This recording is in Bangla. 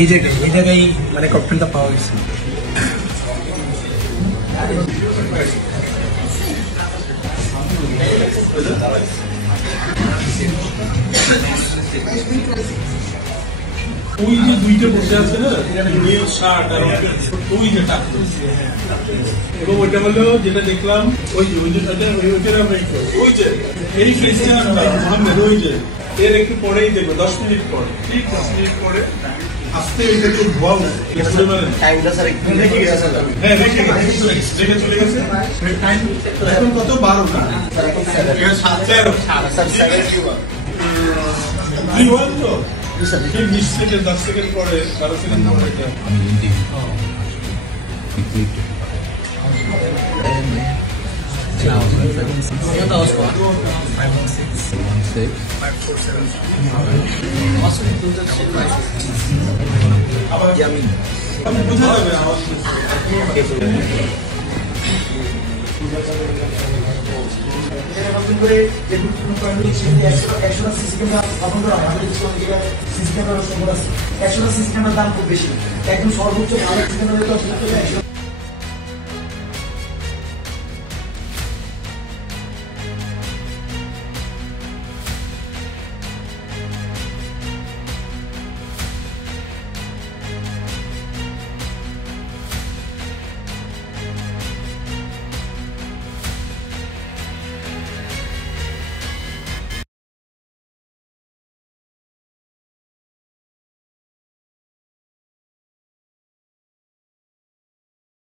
এই জায়গায় মানে ককটেলটা পাওয়া গেছে। ওই যে দুইটা বসে আছে না নীল শার্ট আর ওই যে টাক এবং ওইটা হলো যেটা দেখলাম ওই যে ওই যে এই ক্রিস্টিয়ান মোহাম্মদ ওই যে এর একটু পরেই দেখবো 10 মিনিট পরে, ঠিক 10 মিনিট পরে আস্তে এটা একটু ধোয়া টাইমটা স্যার একটু রেখে গেছে। হ্যাঁ রেখে চলে গেছে। টাইম এখন কত 12টা স্যার এখন 7 তো 20 সেকেন্ড 10 সেকেন্ড পরে 12 সেকেন্ড পরে এটা বোঝা যাবে দাম খুব বেশি, একদম সর্বোচ্চ ভালো